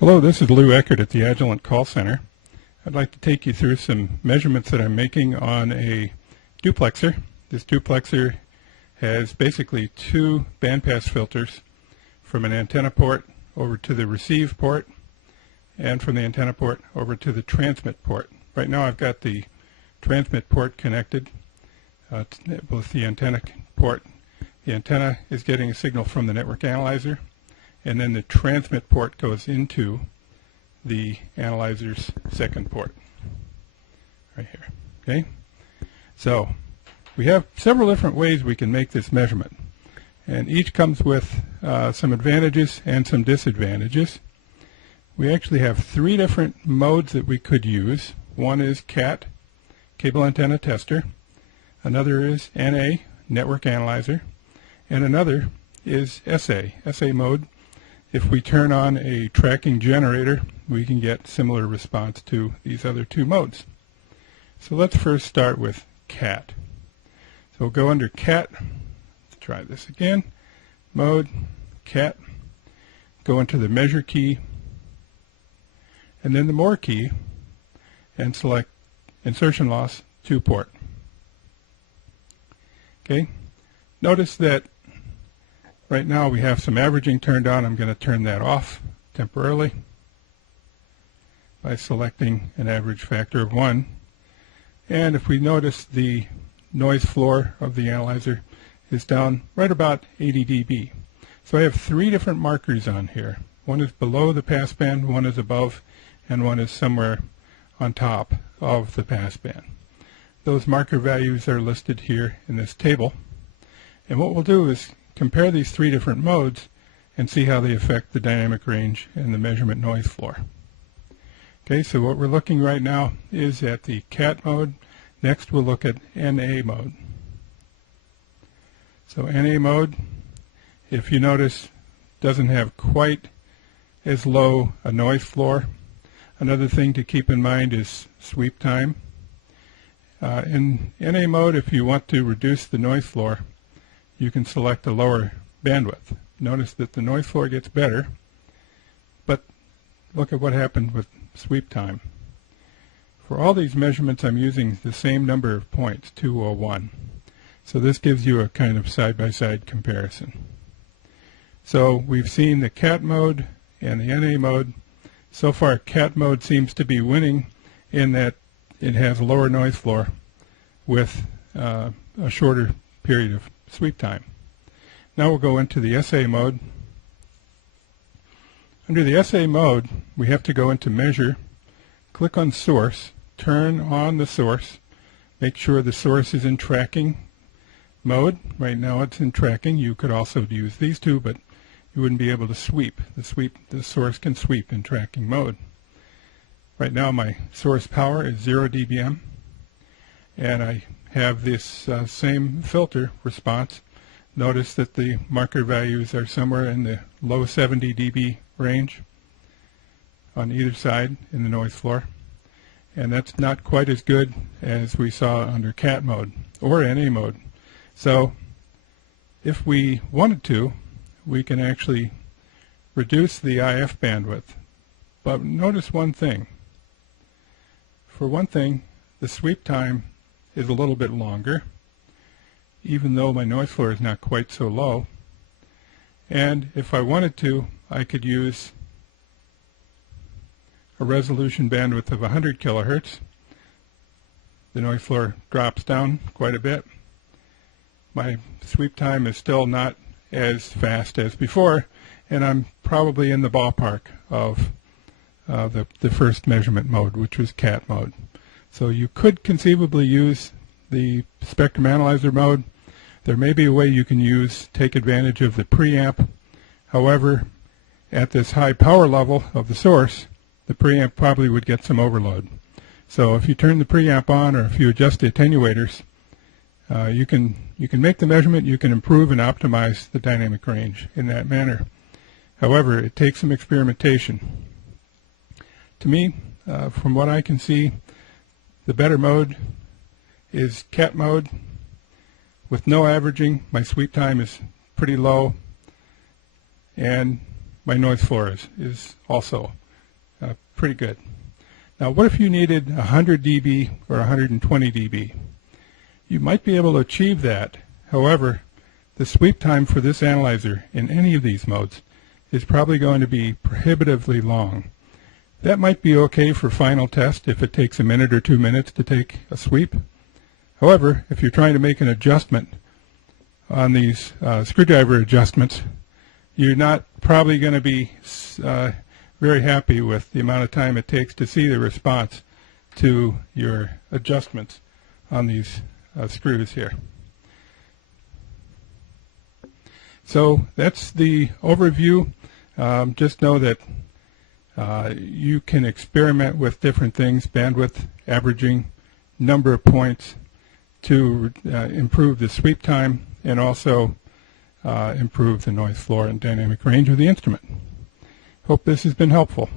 Hello, this is Lou Eckert at the Agilent Call Center. I'd like to take you through some measurements that I'm making on a duplexer. This duplexer has basically two bandpass filters from an antenna port over to the receive port and from the antenna port over to the transmit port. Right now I've got the transmit port connected with the antenna port. The antenna is getting a signal from the network analyzer, and then the transmit port goes into the analyzer's second port right here. Okay, so we have several different ways we can make this measurement, and each comes with some advantages and some disadvantages. We actually have three different modes that we could use. One is CAT, cable antenna tester. Another is NA, network analyzer, and another is SA mode. If we turn on a tracking generator, we can get similar response to these other two modes. So let's first start with CAT. So we'll go under CAT. Let's try this again. Mode, CAT. Go into the measure key, and then the more key, and select insertion loss 2 port. Okay. Notice that right now we have some averaging turned on. I'm going to turn that off temporarily by selecting an average factor of 1. And if we notice, the noise floor of the analyzer is down right about 80 dB. So I have three different markers on here. One is below the passband, one is above, and one is somewhere on top of the passband. Those marker values are listed here in this table. And what we'll do is compare these three different modes and see how they affect the dynamic range and the measurement noise floor. Okay, so what we're looking right now is at the CAT mode. Next we'll look at NA mode. So NA mode, if you notice, doesn't have quite as low a noise floor. Another thing to keep in mind is sweep time. In NA mode, if you want to reduce the noise floor, you can select a lower bandwidth. Notice that the noise floor gets better, but look at what happened with sweep time. For all these measurements, I'm using the same number of points, 201. So this gives you a kind of side-by-side comparison. So we've seen the CAT mode and the NA mode. So far, CAT mode seems to be winning in that it has a lower noise floor with a shorter period of sweep time. Now we'll go into the SA mode. Under the SA mode, we have to go into Measure, click on Source, turn on the source, make sure the source is in tracking mode. Right now it's in tracking. You could also use these two, but you wouldn't be able to sweep. The source can sweep in tracking mode. Right now my source power is 0 dBm, and I have this same filter response. Notice that the marker values are somewhere in the low 70 dB range on either side in the noise floor, and that's not quite as good as we saw under CAT mode or NA mode. So if we wanted to, we can actually reduce the IF bandwidth. But notice one thing. For one thing, the sweep time is a little bit longer, even though my noise floor is not quite so low. And if I wanted to, I could use a resolution bandwidth of 100 kilohertz. The noise floor drops down quite a bit. My sweep time is still not as fast as before, and I'm probably in the ballpark of the first measurement mode, which was CAT mode. So you could conceivably use the spectrum analyzer mode. There may be a way you can take advantage of the preamp. However, at this high power level of the source, the preamp probably would get some overload. So if you turn the preamp on, or if you adjust the attenuators, you can make the measurement, you can improve and optimize the dynamic range in that manner. However, it takes some experimentation. To me, from what I can see, the better mode is CAT mode. With no averaging, my sweep time is pretty low, and my noise floor is also pretty good. Now, what if you needed 100 dB or 120 dB? You might be able to achieve that. However, the sweep time for this analyzer in any of these modes is probably going to be prohibitively long. That might be okay for final test if it takes a minute or 2 minutes to take a sweep. However, if you're trying to make an adjustment on these screwdriver adjustments, you're not probably going to be very happy with the amount of time it takes to see the response to your adjustments on these screws here. So that's the overview. Just know that you can experiment with different things, bandwidth, averaging, number of points, to improve the sweep time and also improve the noise floor and dynamic range of the instrument. Hope this has been helpful.